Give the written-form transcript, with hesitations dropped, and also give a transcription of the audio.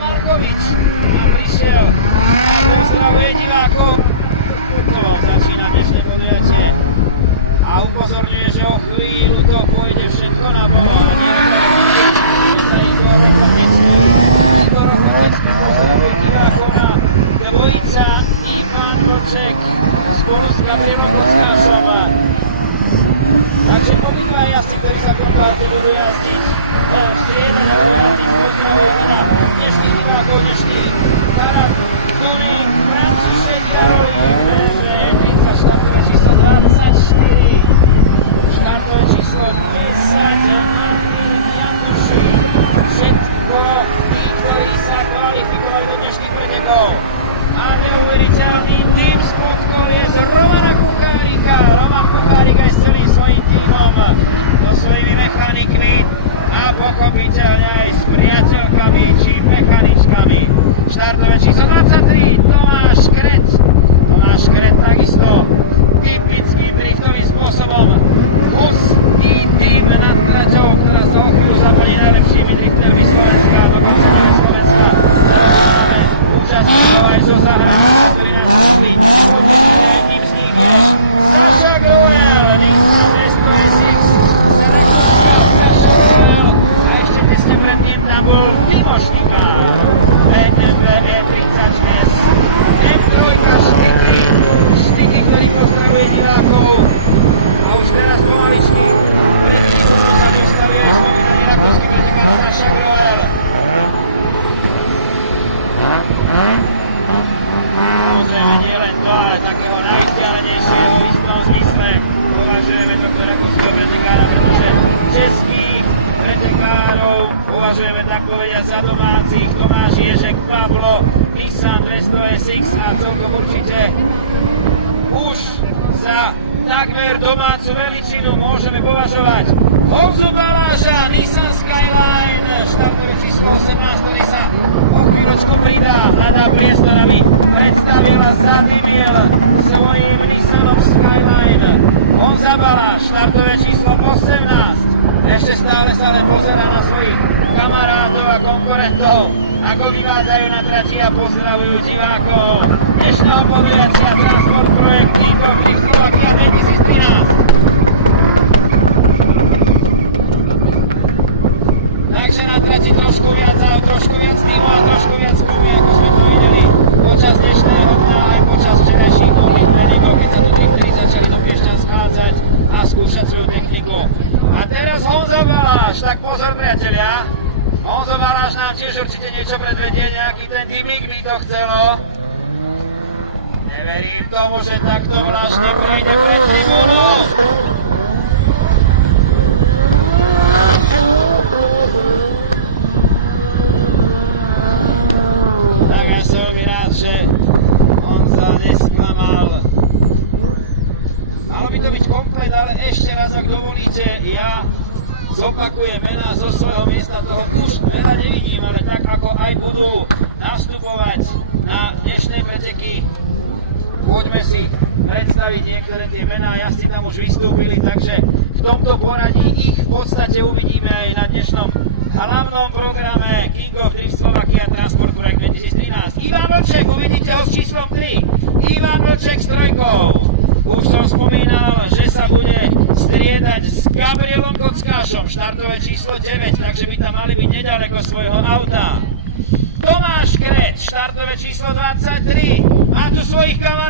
Markovič a prišiel a pozdravuje divákov. Futbolom začína dnešné podujatie a upozorňuje, že o chvíľu to pôjde všetko na bolo a neverí, že sa Igor Rokotický pozdravuje divákov na dvojica Ivan Vlček spolu s Gabrielom Kockášom. Takže obidva jazdci, ktorí sa v tomto aute budú jazdiť, striedať a budú jazdiť, pozdravujú teda dnešných divákov, dnešný Tarak, Doník, František Jarolík, Nica, štartové číslo 24, štartové číslo 10, Martin Jantušík, všetko tí, ktorí sa kvalifikovali do dnešných pretekov. A neuveriteľný tým spod kolies Romana Kuchárika. Roman Kuchárik aj s celým svojím tímom, so svojimi mechanikmi a pochopiteľne aj s priateľkami či mechaničkami. Štartové číslo 23, Tomáš Kret. Tomáš Kret takisto typickým driftovým spôsobom pustí tým nad traťou, ktorá sa o chvíľu zaplní najlepšími driftermi Slovenska, dokonca nie Slovenska. Máme účastníkov aj zo zahraničia, ktorí nás prišli. Jedným z nich je Saša Groel, Nissan S100SX, selektorka Saša Groel a ešte tesne predtým tam bol Timošníka, BMW E36, M3 Štiky, ktorý pozdravuje divákov a už teraz pomaličky pred ním sa postavuje spomínaný rakúsky pretekár Saša Groel. Samozrejme nie len to, ale takého najvzdialenejšieho v istom zmysle považujeme tohto rakúskeho pretekára, pretože českých pretekárov považujeme tak povediať za domácich. Tomáš Ježek, Pavlo, Nissan 200SX a celkom určite už za takmer domácu veličinu môžeme považovať Honzu Baláža, Nissan Skyline, štartové číslo 18, ktorý sa o chvíľočku pridá, hľadá priestor, aby predstavil a zadymil svojím Nissanom Skyline. Honza Baláž, štartové číslo 18, ešte stále sa len pozerá na svojich kamarátov a konkurentov, ako vyvádzajú na trati a pozdravujú divákov dnešného podujatia Transport Projekt King of Drift Slovakia 2013. Takže na trati trošku viac aut, trošku viac týmu a trošku viac gumy, ako sme to videli počas dnešného dňa aj počas včerajších dolných tréningov, keď sa tu driftery začali do Piešťan schádzať a skúšať svoju techniku. A teraz Honza Baláž, tak pozor priatelia, Honzo Baláž nám tiež určite niečo predvedie, nejaký ten gimmick by to chcelo. Neverím tomu, že takto vlážne prejde pred tribúnu. Tak ja som veľmi rád, že Honza nesklamal. Malo by to byť komplet, ale ešte raz, ak dovolíte, ja zopakujem mená zo svojho miesta, toho už veľa nevidím, ale tak ako aj budú nastupovať na dnešné preteky, poďme si predstaviť niektoré tie mená, jazdci tam už vystúpili, takže v tomto poradí ich v podstate uvidíme aj na dnešnom hlavnom programe King of Drift Slovakia Transport Projekt 2013. Ivan Vlček, uvidíte ho s číslom 3. Ivan Vlček s trojkou. Už som spomínal, že sa bude striedať s Gabrielom Kockášom, štartové číslo 9, takže by tam mali byť nedaleko svojho auta. Tomáš Kret, štartové číslo 23, má tu svojich kamarátov.